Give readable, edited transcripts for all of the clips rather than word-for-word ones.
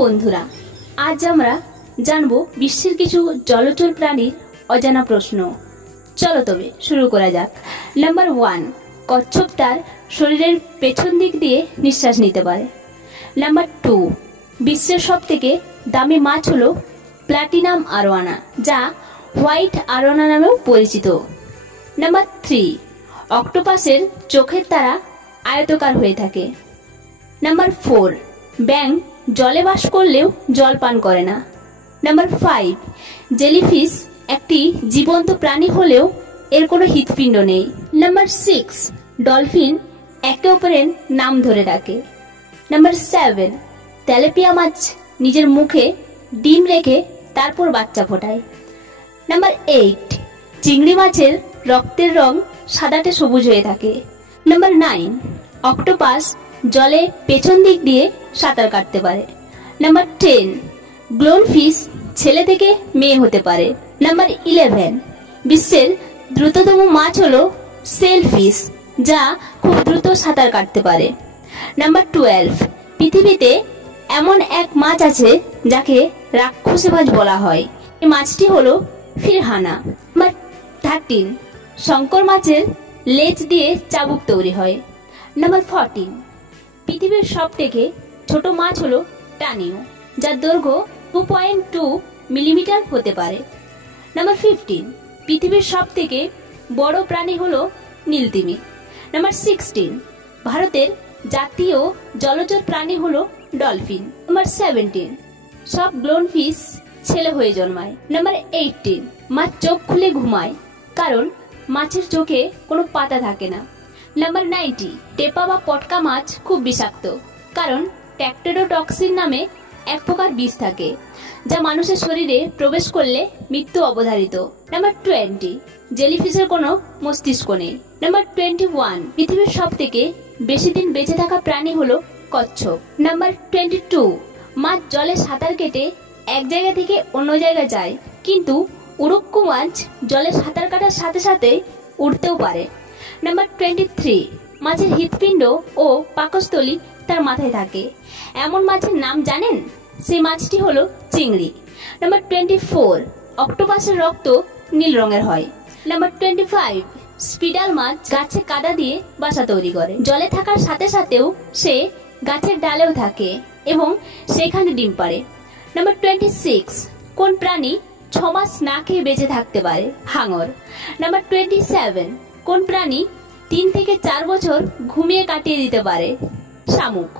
বন্ধুরা, আজ আমরা জানবো বিশ্বের কিছু জলচর প্রাণীর অজানা প্রশ্ন। চলো তবে শুরু করা যাক। নাম্বার 1, কচ্ছপ তার শরীরের পেছন দিক দিয়ে নিঃশ্বাস নিতে পারে। নাম্বার 2, বিশ্বের সবথেকে দামি মাছ হলো প্লাটিনাম আরোয়ানা, যা হোয়াইট আরোয়ানা নামেও পরিচিত। নাম্বার 3, অক্টোপাসের চোখের তারা আয়তাকার হয়ে থাকে। নাম্বার 4, ব্যাঙ জলে বাস করলেও জল পান করে না। নাম্বার 5, জেলিফিশ একটি জীবন্ত প্রাণী হলেও এর কোনো হৃৎপিণ্ড নেই। নাম্বার 6, ডলফিন একে অপরের নাম ধরে ডাকে। নাম্বার 7, তেলাপিয়া মাছ নিজের মুখে ডিম রেখে তারপর বাচ্চা ফোটায়। নাম্বার 8, চিংড়ি মাছের রক্তের রং সাদাটে সবুজ হয়ে থাকে। নাম্বার 9, অক্টোপাস জলে পেছন দিক দিয়ে সাঁতার কাটতে পারে। নাম্বার 10, গ্লোনফিশ ছেলে থেকে মেয়ে হতে পারে। নাম্বার 11, বিশ্বের দ্রুততম মাছ হলো সেলফিশ, যা খুব দ্রুত সাঁতার কাটতে পারে। নাম্বার 12, পৃথিবীতে এমন এক মাছ আছে যাকে রাক্ষসী মাছ বলা হয়। এই মাছটি হলো ফিরহানা। নাম্বার 13, শঙ্কর মাছের লেজ দিয়ে চাবুক তৈরি হয়। নাম্বার 14, পৃথিবীর সবথেকে ছোট মাছ হলো টানিও, যার দৈর্ঘ্য 2.2 মিলিমিটার হতে পারে। নাম্বার 15, পৃথিবীর সবথেকে বড় প্রাণী হলো নীলতিমি। নাম্বার 16, ভারতের জাতীয় জলচর প্রাণী হলো ডলফিন। নাম্বার 17, সব গ্লোনফিশ ছেলে হয়ে জন্মায়। নাম্বার 18, মাছ চোখ খুলে ঘুমায়, কারণ মাছের চোখে কোনো পাতা থাকে না। নাম্বার 90, টেপা বা পটকা মাছ খুব বিষাক্ত, কারণ ট্যাক্টেরোটক্সিন নামে এক প্রকার বিষ থাকে, যা মানুষের শরীরে প্রবেশ করলে মৃত্যু অবধারিত। নাম্বার 20, জেলিফিশের কোনো মস্তিষ্ক নেই। নাম্বার 21, পৃথিবীর সবথেকে বেশি দিন বেঁচে থাকা প্রাণী হলো কচ্ছপ। নাম্বার 22, মাছ জলে সাঁতার কেটে এক জায়গা থেকে অন্য জায়গায় যায়, কিন্তু উড়ুক্কু মাছ জলে সাঁতার কাটার সাথে সাথে উড়তেও পারে। নাম্বার 23, মাছের হৃৎপিণ্ড ও পাকস্থলী তার মাথায় থাকে। এমন মাছের নাম জানেন? সেই মাছটি হলো চিংড়ি। নাম্বার 24, অক্টোপাসের রক্ত নীল রঙের হয়। নাম্বার 25, স্পিডাল মাছ গাছে কাদা দিয়ে বাসা তৈরি করে। জলে থাকার সাথে সাথেও সে গাছের ডালেও থাকে এবং সেখানে ডিম পাড়ে। নাম্বার 26, কোন প্রাণী 6 মাস না খেয়ে বেঁচে থাকতে পারে? হাঙর। নাম্বার 27, কোন প্রাণী 3 থেকে 4 বছর ঘুমিয়ে কাটিয়ে দিতে পারে? শামুক।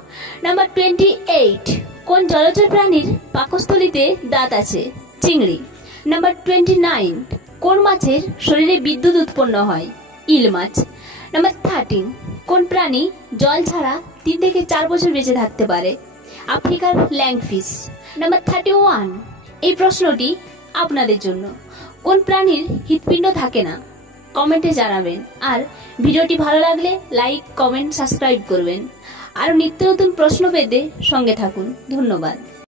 নাম্বার 28, কোন জলচর প্রাণীর পাকস্থলীতে দাঁত আছে? চিংড়ি। নাম্বার 29, কোন মাছের শরীরে বিদ্যুৎ উৎপন্ন হয়? ইল মাছ। নাম্বার 30, কোন প্রাণী জল ছাড়া 3 থেকে 4 বছর বেঁচে থাকতে পারে? আফ্রিকার ল্যাংফিশ। নাম্বার 31, এই প্রশ্নটি আপনাদের জন্য। কোন প্রাণীর হৃৎপিণ্ড থাকে না? কমেন্টে জানাবেন। আর ভিডিওটি ভালো লাগলে লাইক, কমেন্ট, সাবস্ক্রাইব করবেন। আর নিত্য নতুন প্রশ্ন পেতে সঙ্গে থাকুন। ধন্যবাদ।